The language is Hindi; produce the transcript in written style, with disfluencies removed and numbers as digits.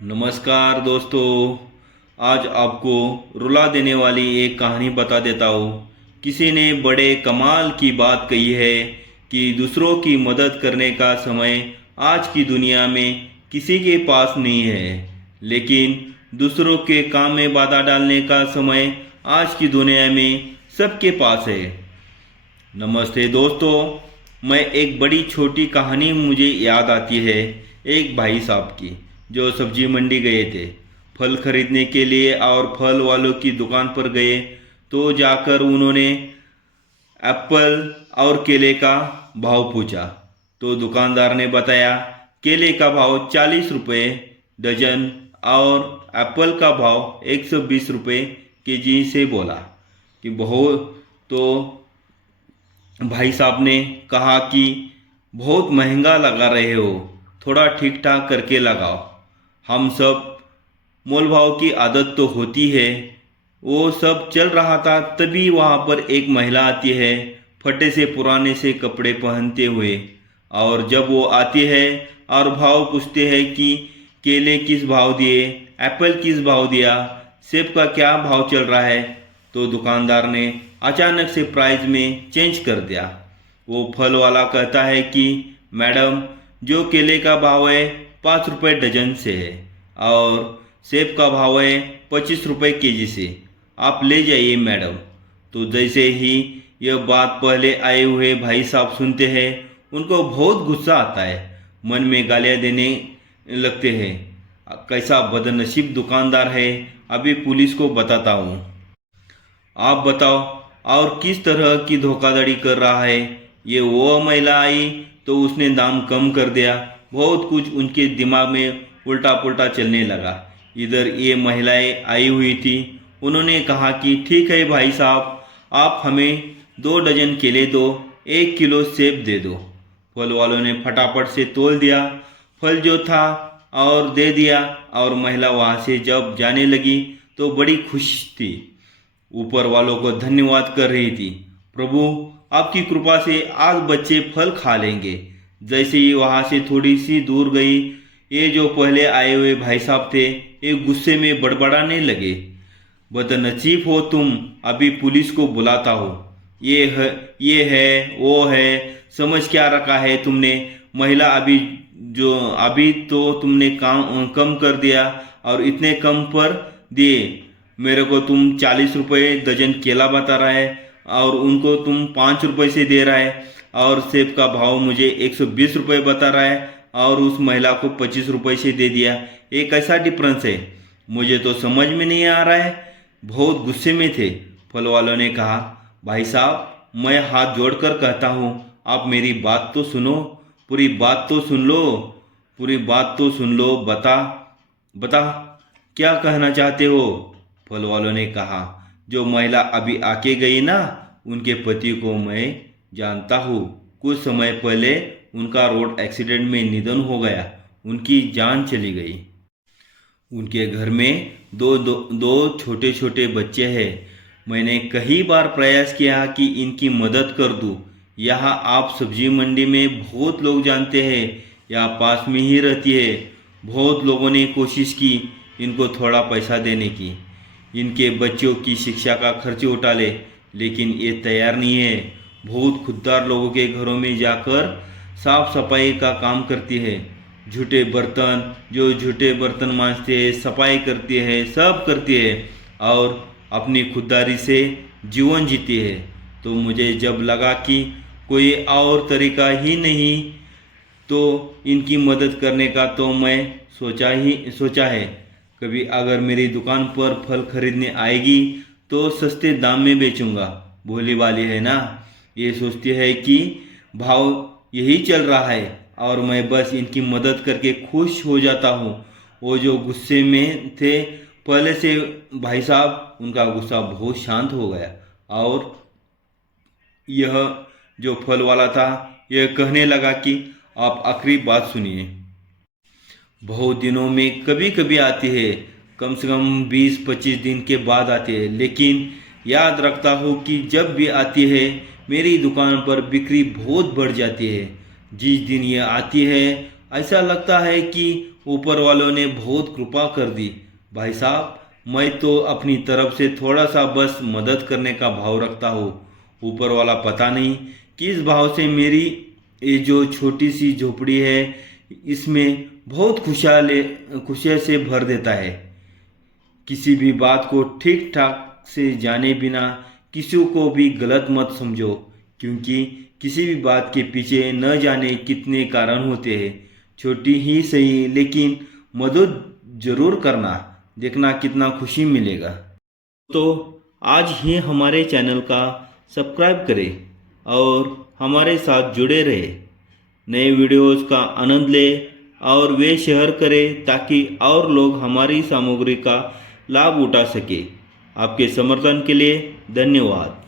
नमस्कार दोस्तों। आज आपको रुला देने वाली एक कहानी बता देता हूँ। किसी ने बड़े कमाल की बात कही है कि दूसरों की मदद करने का समय आज की दुनिया में किसी के पास नहीं है, लेकिन दूसरों के काम में बाधा डालने का समय आज की दुनिया में सबके पास है। नमस्ते दोस्तों, मैं एक बड़ी छोटी कहानी मुझे याद आती है। एक भाई साहब की जो सब्जी मंडी गए थे फल खरीदने के लिए, और फल वालों की दुकान पर गए तो जाकर उन्होंने एप्पल और केले का भाव पूछा। तो दुकानदार ने बताया केले का भाव 40 रुपये डजन और एप्पल का भाव 120 रुपये केजी से बोला कि बहुत। तो भाई साहब ने कहा कि बहुत महंगा लगा रहे हो, थोड़ा ठीक ठाक करके लगाओ। हम सब मोल भाव की आदत तो होती है। वो सब चल रहा था, तभी वहाँ पर एक महिला आती है फटे से पुराने से कपड़े पहनते हुए। और जब वो आती है और भाव पूछते हैं कि केले किस भाव दिए, एप्पल किस भाव दिया, सेब का क्या भाव चल रहा है, तो दुकानदार ने अचानक से प्राइस में चेंज कर दिया। वो फल वाला कहता है कि मैडम, जो केले का भाव है 5 रुपये डजन से है और सेब का भाव है 25 रुपये केजी से, आप ले जाइए मैडम। तो जैसे ही यह बात पहले आए हुए भाई साहब सुनते हैं, उनको बहुत गुस्सा आता है, मन में गालियाँ देने लगते हैं। कैसा बदनसीब दुकानदार है, अभी पुलिस को बताता हूँ। आप बताओ और किस तरह की धोखाधड़ी कर रहा है। ये वो महिला आई तो उसने दाम कम कर दिया। बहुत कुछ उनके दिमाग में उल्टा पुल्टा चलने लगा। इधर ये महिलाएं आई हुई थी, उन्होंने कहा कि ठीक है भाई साहब, आप हमें 2 डजन केले दो, 1 किलो सेब दे दो। फल वालों ने फटाफट से तोल दिया, फल जो था और दे दिया। और महिला वहाँ से जब जाने लगी तो बड़ी खुश थी, ऊपर वालों को धन्यवाद कर रही थी। प्रभु, आपकी कृपा से आज बच्चे फल खा लेंगे। जैसे ही वहाँ से थोड़ी सी दूर गई, ये जो पहले आए हुए भाई साहब थे, ये गुस्से में बड़बड़ाने लगे, बदनसीब हो तुम, अभी पुलिस को बुलाता हो। ये है वो है, समझ क्या रखा है तुमने। महिला, अभी तो तुमने काम कम कर दिया और इतने कम पर दिए। मेरे को तुम 40 रुपये डजन केला बता रहा है और उनको तुम 5 रुपये से दे रहा है, और सेब का भाव मुझे 120 रुपये बता रहा है और उस महिला को 25 रुपये से दे दिया। ये कैसा डिफरेंस है, मुझे तो समझ में नहीं आ रहा है। बहुत गुस्से में थे। फल वालों ने कहा, भाई साहब, मैं हाथ जोड़कर कहता हूँ, आप मेरी बात तो सुनो, पूरी बात तो सुन लो, पूरी बात तो सुन लो। बता बता क्या कहना चाहते हो। फल वालों ने कहा, जो महिला अभी आके गई ना, उनके पति को मैं जानता हूँ। कुछ समय पहले उनका रोड एक्सीडेंट में निधन हो गया, उनकी जान चली गई। उनके घर में दो छोटे छोटे बच्चे हैं। मैंने कई बार प्रयास किया कि इनकी मदद कर दूं। यहाँ आप सब्जी मंडी में बहुत लोग जानते हैं, यहाँ पास में ही रहती है। बहुत लोगों ने कोशिश की इनको थोड़ा पैसा देने की, इनके बच्चों की शिक्षा का खर्च उठा ले, लेकिन ये तैयार नहीं है। बहुत खुददार लोगों के घरों में जाकर साफ सफाई का काम करती है। झूठे बर्तन मांजते हैं, सफाई करती है, सब करती है और अपनी खुददारी से जीवन जीती है। तो मुझे जब लगा कि कोई और तरीका ही नहीं तो इनकी मदद करने का, तो मैं सोचा है कभी अगर मेरी दुकान पर फल खरीदने आएगी तो सस्ते दाम में बेचूंगा। भोली वाली है ना, ये सोचती है कि भाव यही चल रहा है और मैं बस इनकी मदद करके खुश हो जाता हूँ। वो जो गुस्से में थे पहले से भाई साहब, उनका गुस्सा बहुत शांत हो गया। और यह जो फल वाला था, यह कहने लगा कि आप आखिरी बात सुनिए। बहुत दिनों में कभी कभी आती है, कम से कम 20-25 दिन के बाद आती है, लेकिन याद रखता हूँ कि जब भी आती है मेरी दुकान पर बिक्री बहुत बढ़ जाती है। जिस दिन ये आती है ऐसा लगता है कि ऊपर वालों ने बहुत कृपा कर दी। भाई साहब, मैं तो अपनी तरफ से थोड़ा सा बस मदद करने का भाव रखता हूँ। ऊपर वाला पता नहीं किस भाव से मेरी ये जो छोटी सी झोपड़ी है इसमें बहुत खुशियाँ से भर देता है। किसी भी बात को ठीक ठाक से जाने बिना किसी को भी गलत मत समझो, क्योंकि किसी भी बात के पीछे न जाने कितने कारण होते हैं। छोटी ही सही लेकिन मदद जरूर करना, देखना कितना खुशी मिलेगा। तो आज ही हमारे चैनल का सब्सक्राइब करें और हमारे साथ जुड़े रहे, नए वीडियोस का आनंद लें और वे शेयर करें ताकि और लोग हमारी सामग्री का लाभ उठा सके। आपके समर्थन के लिए धन्यवाद।